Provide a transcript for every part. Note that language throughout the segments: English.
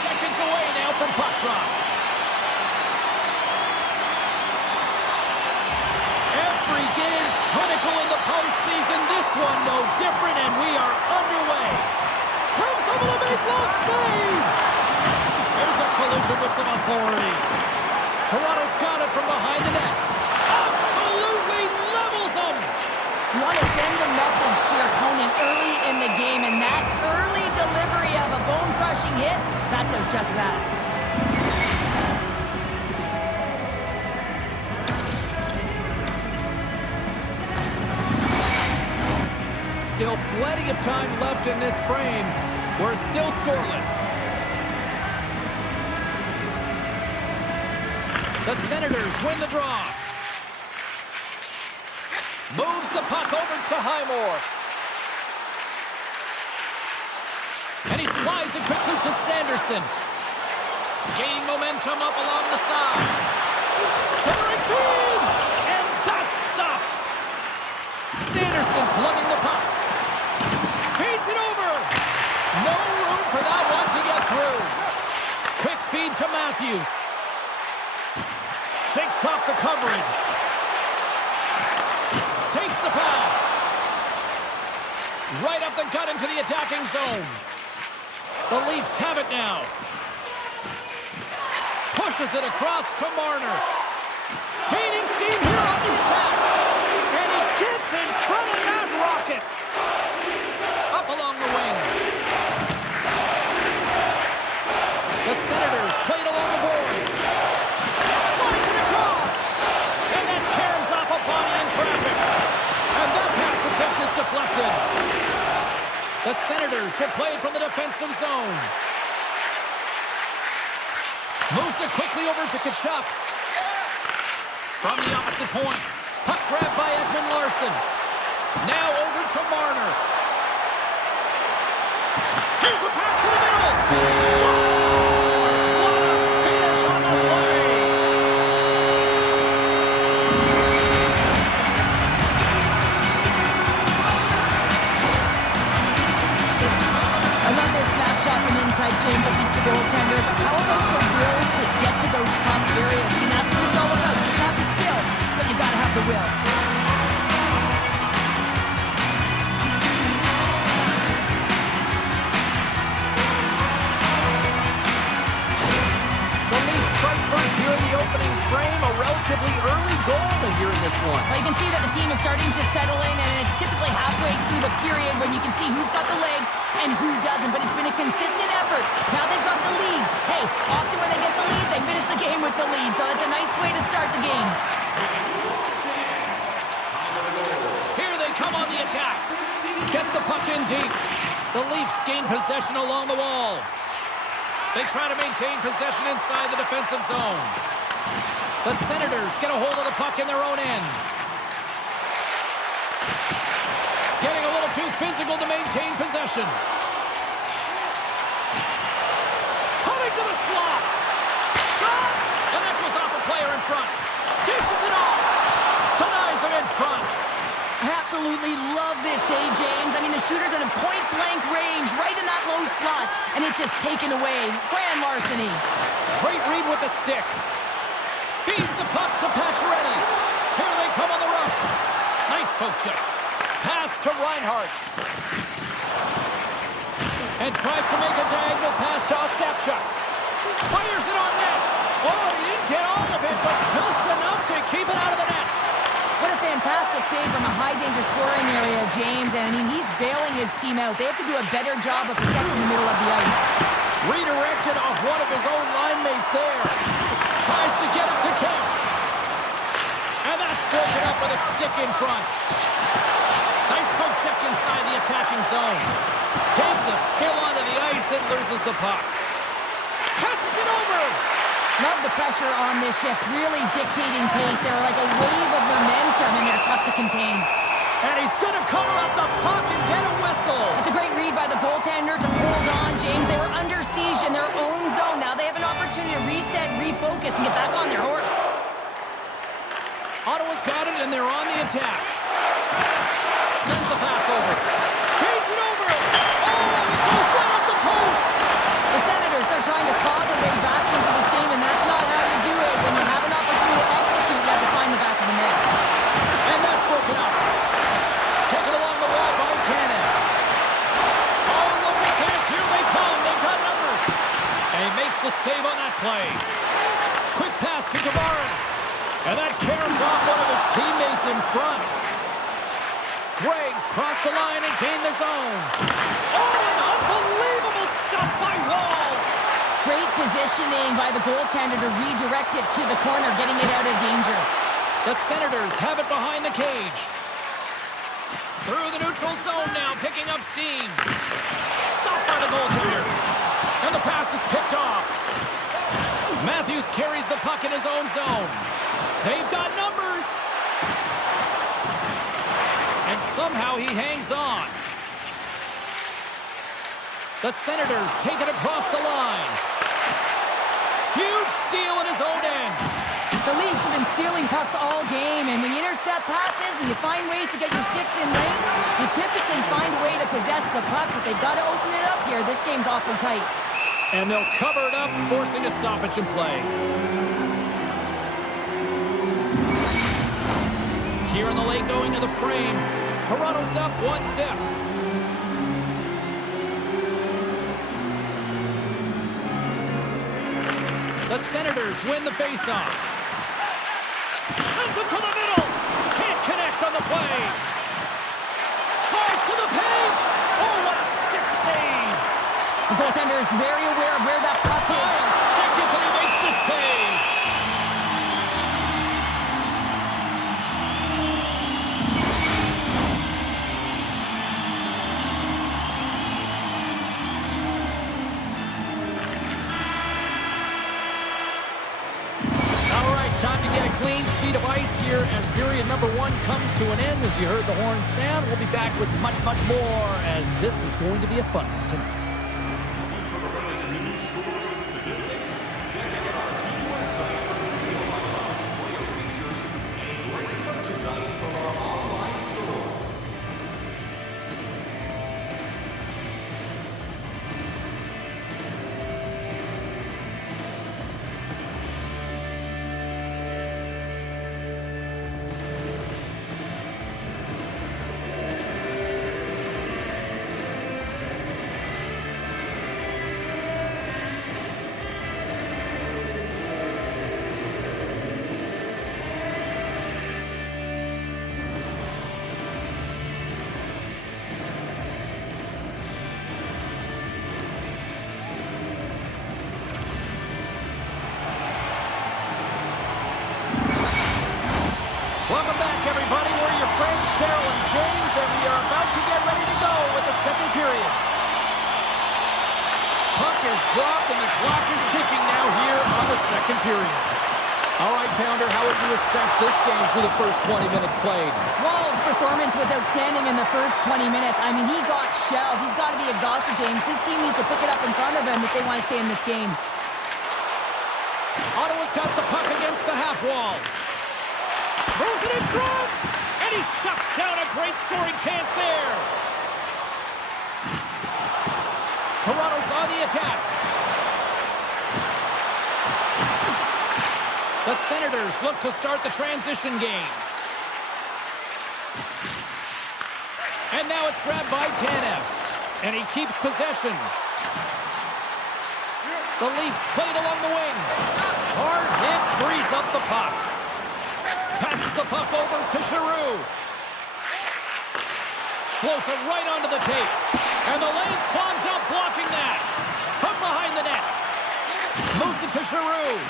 seconds away now from puck drop. Every game critical in the postseason. This one no different, and we are underway. Comes over the make glove save. There's a collision with some authority. Toronto's got it from behind the net. Absolutely levels them. You want to send a message to your opponent early in the game, and that early delivery of a bone-crushing hit, that does just that. Still plenty of time left in this frame. We're still scoreless. The Senators win the draw. Moves the puck over to Highmore. And he slides it quickly to Sanderson. Gaining momentum up along the side. Centering feed! And that's stopped. Sanderson's lugging the puck. Feeds it over. No room for that one to get through. Quick feed to Matthews. Shakes off the coverage. Takes the pass. Right up the gut into the attacking zone. The Leafs have it now. Pushes it across to Marner. Gaining steam here on the attack. And he gets in front of that rocket. Up along the wing. The Senators played along the boards. Slides it across. And that caroms off a body in traffic. And that pass attempt is deflected. The Senators have played from the defensive zone. Moves it quickly over to Tkachuk. From the opposite point. Puck grabbed by Ekman-Larsson. Now over to Marner. Here's a pass to the middle. Scores! What a finish on the play. I love this snapshot from inside James that beats the goaltender, but how about the will to get to those tough areas? I mean, that's what it's all about. You have the skill, but you got to have the will. The Leafs strike first here in the opening frame. A relatively early goal here in this one. Well, you can see that the team is starting to settle in, and it's typically halfway through the period when you can see who's got the legs and who doesn't, but it's been a consistent effort. Now they've got the lead. Hey, often when they get the lead, they finish the game with the lead, so it's a nice way to start the game. Here they come on the attack. Gets the puck in deep. The Leafs gain possession along the wall. They try to maintain possession inside the defensive zone. The Senators get a hold of the puck in their own end. Getting a little too physical to maintain possession. Coming to the slot. Shot! And that goes off a player in front. Dishes it off. Denies him in front. I absolutely love this, James. I mean, the shooter's in a point-blank range right in that low slot, and it's just taken away. Grand larceny. Great read with the stick. Feeds the puck to Pacioretty. Here they come on the rush. Nice poke check. Pass to Reinhart. And tries to make a diagonal pass to Ostapchuk. Fires it on net. Oh, he didn't get all of it, but just enough to keep it out of the net. What a fantastic save from a high-danger scoring area, James. And, I mean, he's bailing his team out. They have to do a better job of protecting the middle of the ice. Redirected off one of his own line mates there. Tries to get it to Kemp. And that's broken up with a stick in front. Nice poke check inside the attacking zone. Takes a spill onto the ice and loses the puck. Passes it over. Love the pressure on this shift, really dictating pace. They're like a wave of momentum, and they're tough to contain. And he's going to cover up the puck and get a whistle. That's a great read by the goaltender to hold on, James. They were under siege in their own zone. Now they have an opportunity to reset, refocus, and get back on their horse. Ottawa's got it, and they're on the attack. Sends the pass over. Feeds it over. Oh, it goes right up the post. The Senators are trying to he makes the save on that play. Quick pass to Tavares. And that caroms off one of his teammates in front. Greg's crossed the line and gained the zone. Oh, an unbelievable stop by Wall. Great positioning by the goaltender to redirect it to the corner, getting it out of danger. The Senators have it behind the cage. Through the neutral zone now, picking up steam. Stopped by the goaltender. And the pass is picked off. Matthews carries the puck in his own zone. They've got numbers. And somehow he hangs on. The Senators take it across the line. Huge steal in his own end. The Leafs have been stealing pucks all game, and when you intercept passes and you find ways to get your sticks in lanes, you typically find a way to possess the puck, but they've got to open it up here. This game's awfully tight. And they'll cover it up, forcing a stoppage in play. Here in the late going of the frame, Toronto's up 1-0. The Senators win the faceoff. Sends it to the middle. Can't connect on the play. Tries to the paint. Oh, what a stick save. The goaltender is very aware of where that puck is. 9 seconds and he makes the save. All right, time to get a clean sheet of ice here as period number 1 comes to an end. As you heard the horn sound, we'll be back with much, much more as this is going to be a fun one tonight. Welcome back, everybody. We're your friends, Cheryl and James, and we are about to get ready to go with the second period. Puck is dropped, and the clock is ticking now here on the second period. All right, Pounder, how would you assess this game through the first 20 minutes played? Wall's performance was outstanding in the first 20 minutes. I mean, he got shelled. He's got to be exhausted, James. His team needs to pick it up in front of him if they want to stay in this game. Ottawa's got the puck against the half wall. Throws it in front, and he shuts down a great scoring chance there. Toronto's on the attack. The Senators look to start the transition game. And now it's grabbed by Tanev, and he keeps possession. The Leafs played along the wing. Hard hit frees up the puck. Passes the puck over to Giroux. Floats it right onto the tape. And the lane's clogged up, blocking that. From behind the net. Moves it to Giroux.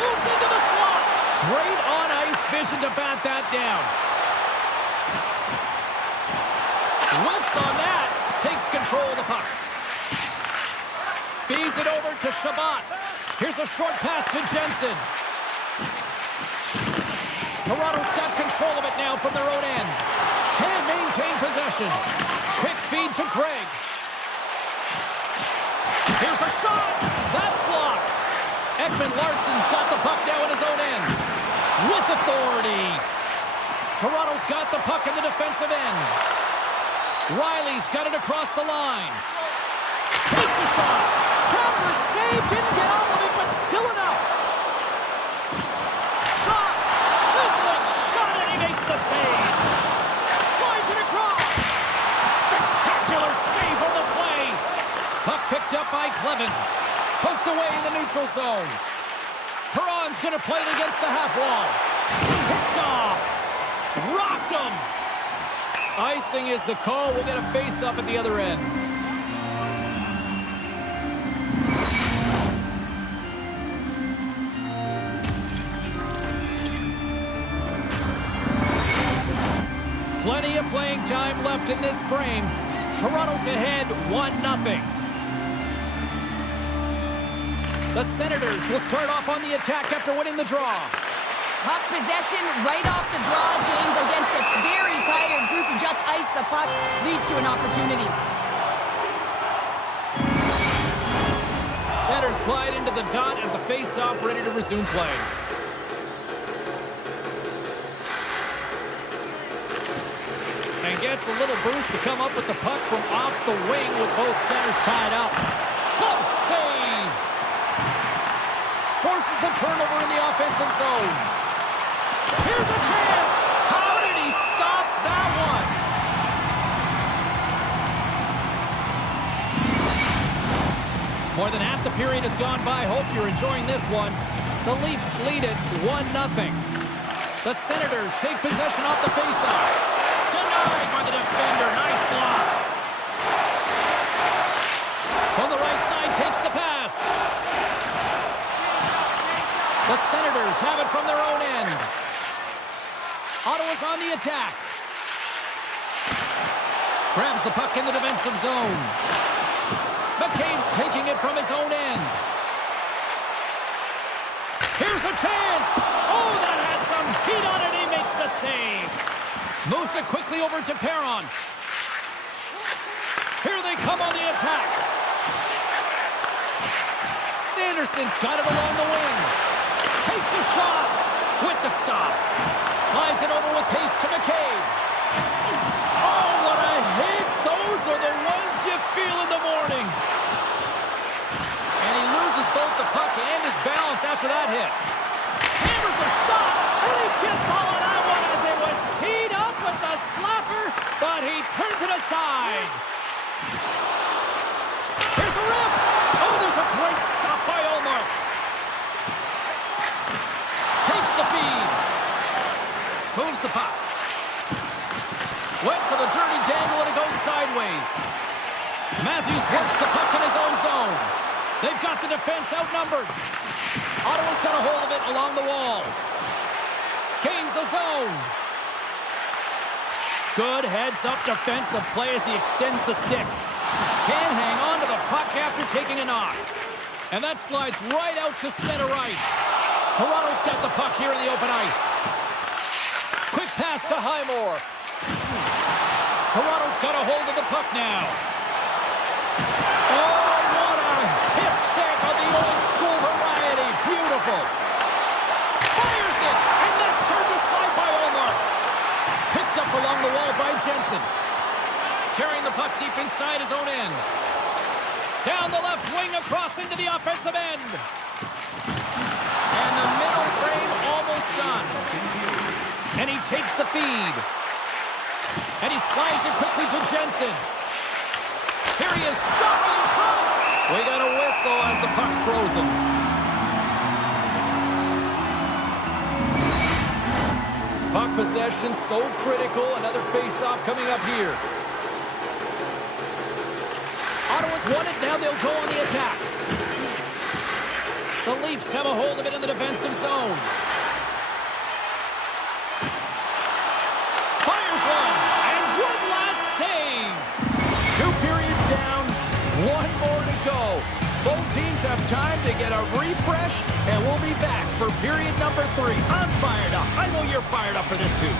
Moves into the slot. Great on-ice vision to bat that down. Whiffs on that. Takes control of the puck. Feeds it over to Shabbat. Here's a short pass to Jensen. Toronto's got control of it now from their own end. Can maintain possession. Quick feed to Craig. Here's a shot. That's blocked. Ekman Larsson's got the puck now in his own end. With authority. Toronto's got the puck in the defensive end. Riley's got it across the line. Takes a shot. Travers saved. Didn't get all of it, but still enough. The save. Slides it across. Spectacular save on the play. Puck picked up by McLevin. Poked away in the neutral zone. Perron's going to play it against the half wall. Picked off. Rocked him. Icing is the call. We'll get a face-up at the other end. Plenty of playing time left in this frame. Toronto's ahead 1-0. The Senators will start off on the attack after winning the draw. Puck possession right off the draw, James, against a very tired group who just iced the puck, leads to an opportunity. Centers glide into the dot as a face-off ready to resume play. And gets a little boost to come up with the puck from off the wing with both centers tied up. Glove save! Forces the turnover in the offensive zone. Here's a chance! How did he stop that one? More than half the period has gone by. Hope you're enjoying this one. The Leafs lead it 1-0. The Senators take possession off the faceoff. Denied by the defender. Nice block. From the right side, takes the pass. The Senators have it from their own end. Ottawa's on the attack. Grabs the puck in the defensive zone. McCabe's taking it from his own end. Here's a chance. Oh, that has some heat on it. He makes the save. Moves it quickly over to Perron. Here they come on the attack. Sanderson's got it along the wing. Takes a shot with the stop. Slides it over with pace to McCabe. Oh, what a hit. Those are the ones you feel in the morning. And he loses both the puck and his balance after that hit. Hammers a shot, and he gets all of that one as it was teed up with the slapper, but he turns it aside. Here's the rip. Oh, there's a great stop by Ullmark. Takes the feed. Moves the puck. Went for the dirty dangle, and it goes sideways. Matthews works the puck in his own zone. They've got the defense outnumbered. Ottawa's got a hold of it along the wall. Gains the zone. Good heads-up defensive play as he extends the stick. Can't hang on to the puck after taking a knock. And that slides right out to center ice. Toronto's got the puck here in the open ice. Quick pass to Highmore. Toronto's got a hold of the puck now. Oh, what a hip check on the old school variety. Beautiful. Fires it, and that's turned aside by Ullmark. Picked up along the wall by Jensen. Carrying the puck deep inside his own end. Down the left wing across into the offensive end. And the middle frame almost done. And he takes the feed. And he slides it quickly to Jensen. Here he is, shot right in front. We got a whistle as the puck's frozen. Puck possession so critical. Another face-off coming up here. Ottawa's won it. Now they'll go on the attack. The Leafs have a hold of it in the defensive zone. Fires one. And one last save. 2 periods down. 1 more to go. Both teams have time to get a refresh, and we'll be back for period number 3. I'm fired up. I know you're fired up for this too.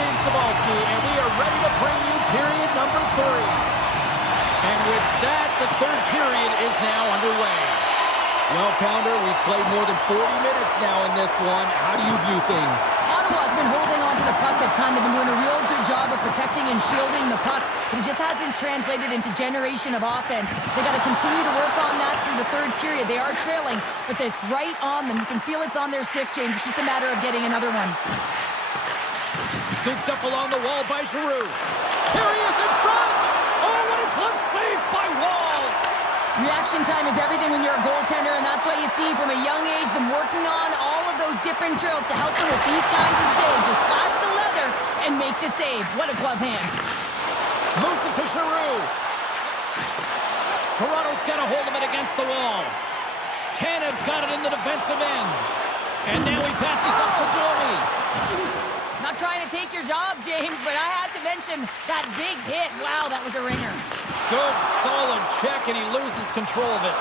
James Cybulski, and we are ready to bring you period number 3. And with that, the third period is now underway. Well, Pounder, we've played more than 40 minutes now in this one. How do you view things? Ottawa's been holding on to the puck a ton. They've been doing a real good job of protecting and shielding the puck, but it just hasn't translated into generation of offense. They got to continue to work on that through the third period. They are trailing, but it's right on them. You can feel it's on their stick, James. It's just a matter of getting another one. Scooped up along the wall by Giroux. Here he is in front! Oh, what a glove save by Wall! Reaction time is everything when you're a goaltender, and that's why you see from a young age them working on all of those different drills to help them with these kinds of saves. Just flash the leather and make the save. What a glove hand. Moves it to Giroux. Toronto's got a hold of it against the wall. Tanev's got it in the defensive end. And now he passes up to Domi. Not trying to take your job, James, but I had to mention that big hit. Wow, that was a ringer. Good, solid check, and he loses control of it.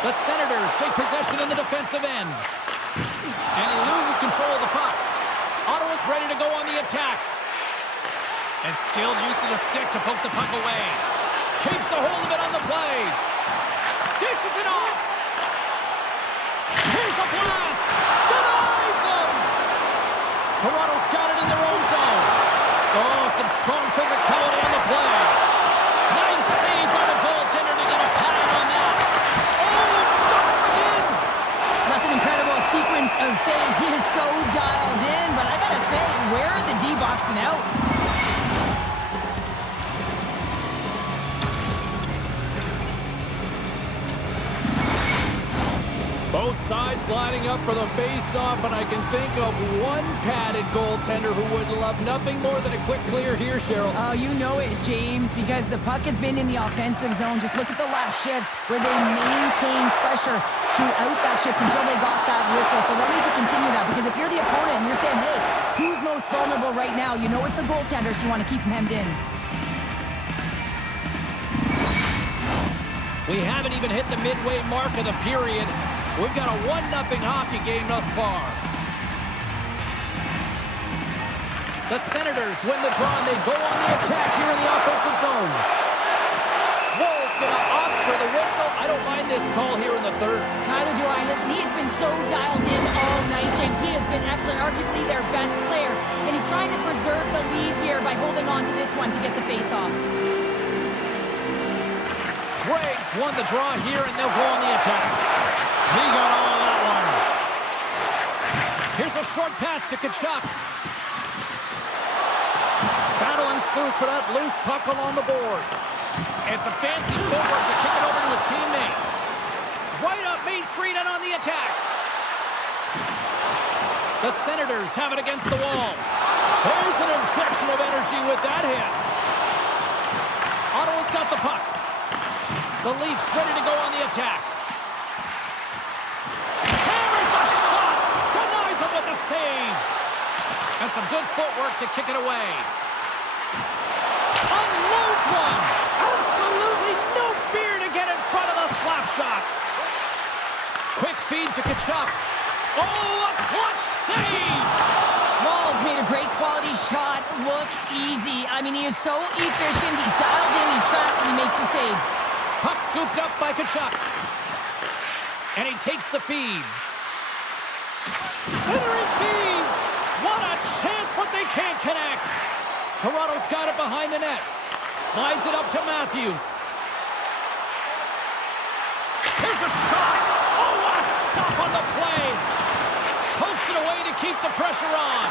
The Senators take possession in the defensive end. And he loses control of the puck. Ottawa's ready to go on the attack. And skilled use of the stick to poke the puck away. Keeps a hold of it on the play. Dishes it off. Here's a blast. Denies him. Toronto's got it in their own zone. Oh, some strong physicality on the play. Nice save by the goaltender to get a pad on that. Oh, it stops again. That's an incredible sequence of saves. He is so dialed in, but I gotta say, where are the D boxing out? Both sides lining up for the face-off, and I can think of one padded goaltender who would love nothing more than a quick clear here, Cheryl. Oh, you know it, James, because the puck has been in the offensive zone. Just look at the last shift where they maintained pressure throughout that shift until they got that whistle. So they'll need to continue that, because if you're the opponent and you're saying, hey, who's most vulnerable right now? You know it's the goaltender, so you want to keep him hemmed in. We haven't even hit the midway mark of the period. We've got a 1-0 hockey game thus far. The Senators win the draw, and they go on the attack here in the offensive zone. Wall's going to opt for the whistle. I don't mind this call here in the third. Neither do I. Listen, he's been so dialed in all night, James. He has been excellent, arguably their best player, and he's trying to preserve the lead here by holding on to this one to get the face-off. Greg's won the draw here, and they'll go on the attack. He got all of that one. Here's a short pass to Tkachuk. Battle ensues for that loose puck along the boards. It's a fancy footwork to kick it over to his teammate. Right up Main Street and on the attack. The Senators have it against the wall. There's an injection of energy with that hit. Ottawa's got the puck. The Leafs ready to go on the attack. With the save. And some good footwork to kick it away. Unloads one. Absolutely no fear to get in front of the slap shot. Quick feed to Tkachuk. Oh, a clutch save. Wall's made a great quality shot look easy. I mean, he is so efficient. He's dialed in, he tracks, and he makes the save. Puck scooped up by Tkachuk. And he takes the feed. Centering feed! What a chance, but they can't connect! Toronto's got it behind the net. Slides it up to Matthews. Here's a shot! Oh, what a stop on the play! Pokes it away to keep the pressure on.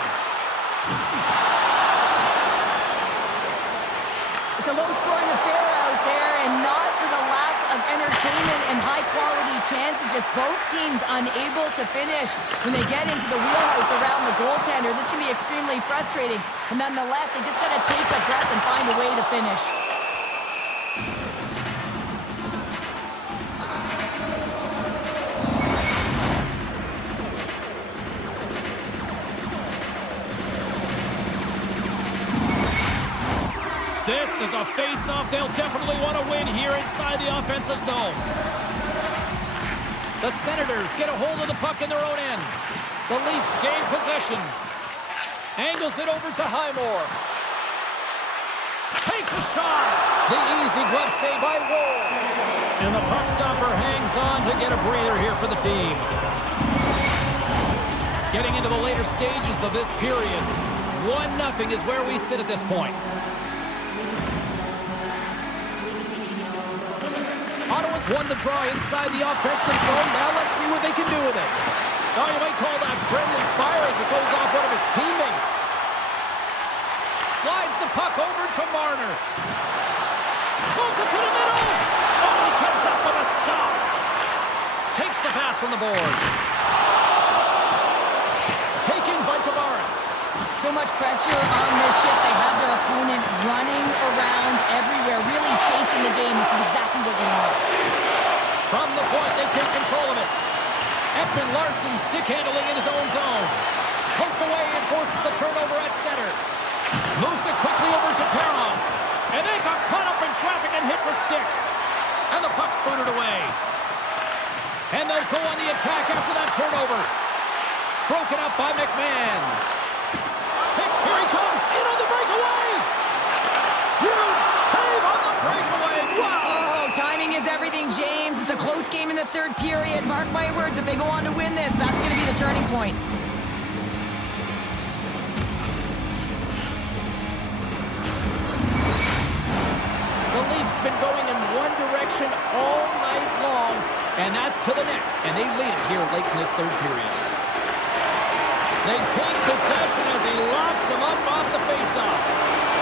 It's a low-scoring affair out there, and not for the lack of entertainment and high-quality chances. Just both teams unable to finish when they get into the wheelhouse around the goaltender. This can be extremely frustrating, but nonetheless, they just got to take a breath and find a way to finish. This is a face-off they'll definitely want to win here inside the offensive zone. The Senators get a hold of the puck in their own end. The Leafs gain possession. Angles it over to Highmore. Takes a shot. The easy glove save by Ward. And the puck stopper hangs on to get a breather here for the team. Getting into the later stages of this period, 1-0 is where we sit at this point. Ottawa's won the draw inside the offensive zone. Now let's see what they can do with it. Now you might call that friendly fire as it goes off one of his teammates. Slides the puck over to Marner. Moves it to the middle. Oh, he comes up with a stop. Takes the pass from the boards. Taken by Tavares. So much pressure on this shift. They have their opponent running around everywhere, really chasing the game. This is exactly what we want. From the point, they take control of it. Ekman Larsson stick handling in his own zone. Poked away and forces the turnover at center. Moves it quickly over to Perron. And they got caught up in traffic and hits a stick. And the puck's booted away. And they'll go on the attack after that turnover. Broken up by McMahon. Here he comes, in on the breakaway! Huge save on the breakaway! Wow! Oh, timing is everything, James. It's a close game in the third period. Mark my words, if they go on to win this, that's going to be the turning point. The Leafs been going in one direction all night long, and that's to the net, and they lead it here late in this third period. They take possession as he locks him up off the faceoff.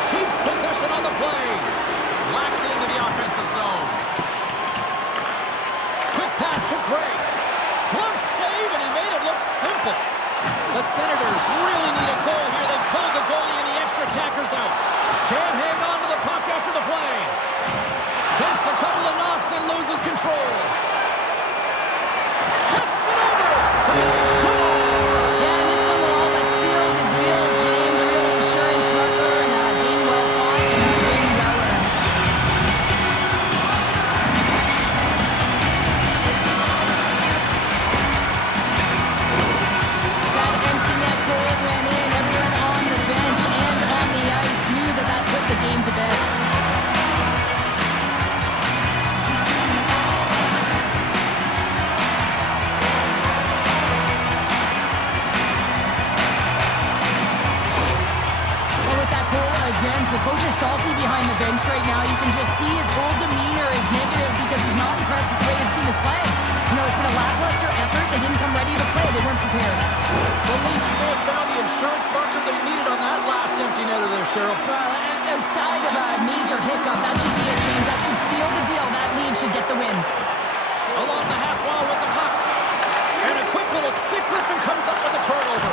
Keeps possession on the play. Locks it into the offensive zone. Quick pass to Gray. Glove save, and he made it look simple. The Senators really need a goal here. They pulled the goalie and the extra attackers out. Can't hang on to the puck after the play. Takes a couple of knocks and loses control. Passes it over. They score! The coach is salty behind the bench right now. You can just see his whole demeanor is negative because he's not impressed with the way his team is playing. You know, it's been a lackluster effort. They didn't come ready to play. They weren't prepared. The Leafs may have found the insurance marker they needed on that last empty netter there, Cheryl. Well, outside of a major hiccup, that should be a change. That should seal the deal. That lead should get the win. Along the half wall with the puck. And a quick little stick lift and comes up with a turnover.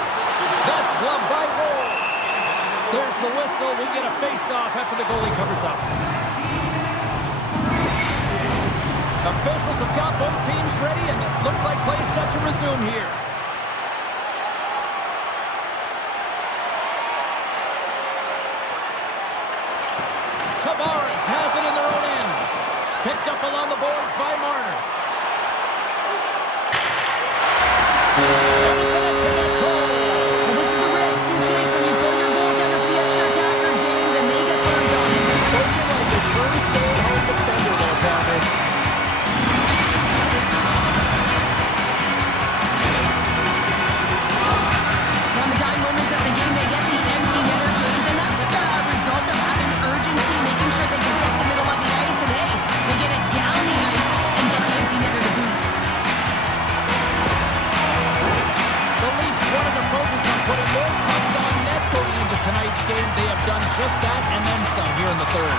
That's gloved by Ward. There's the whistle. We'll get a face-off after the goalie covers up. Officials have got both teams ready, and it looks like play is set to resume here. Tavares has it in their own end. Picked up along the boards by Marner. And it's an empty-net goal. Well, this is the risk you take when you go your goaltender for the extra attacker, James, and they get burned on. Spoken like a true stay-at-home defender there, Carmen. On the dying moments of the game, they get the empty netter, James, and that's just a result of having urgency, making sure they protect the middle of the ice, and hey, they get it down the ice and get the empty netter to boot. The Leafs wanted to focus on putting more pucks on net going into tonight's game. They have done just that and then some here in the third.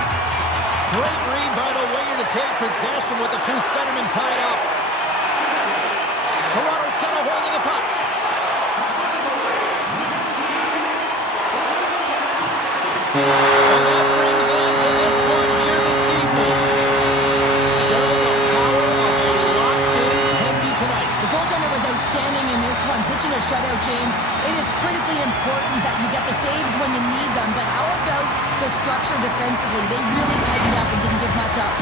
Great read by the winger to take possession with the two centermen tied up. Toronto's got a hold of the puck. And that brings on to this one here this evening. Showing the power of a locked-in Tendy tonight. The goaltender was outstanding in this one, pitching a shutout, James. It is critically important that you get the saves when you need them, but how about the structure defensively? They really tightened up and didn't give much up.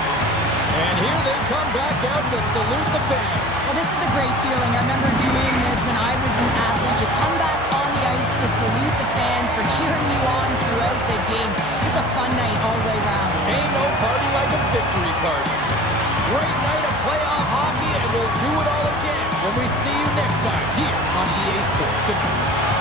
And here they come back out to salute the fans. Well, this is a great feeling. I remember doing this when I was an athlete. You come back on the ice to salute the fans for cheering you on throughout the game. Just a fun night all the way around. Ain't no party like a victory party. Great night of playoff hockey, and we'll do it all again when we see you next time here on EA Sports. Good night.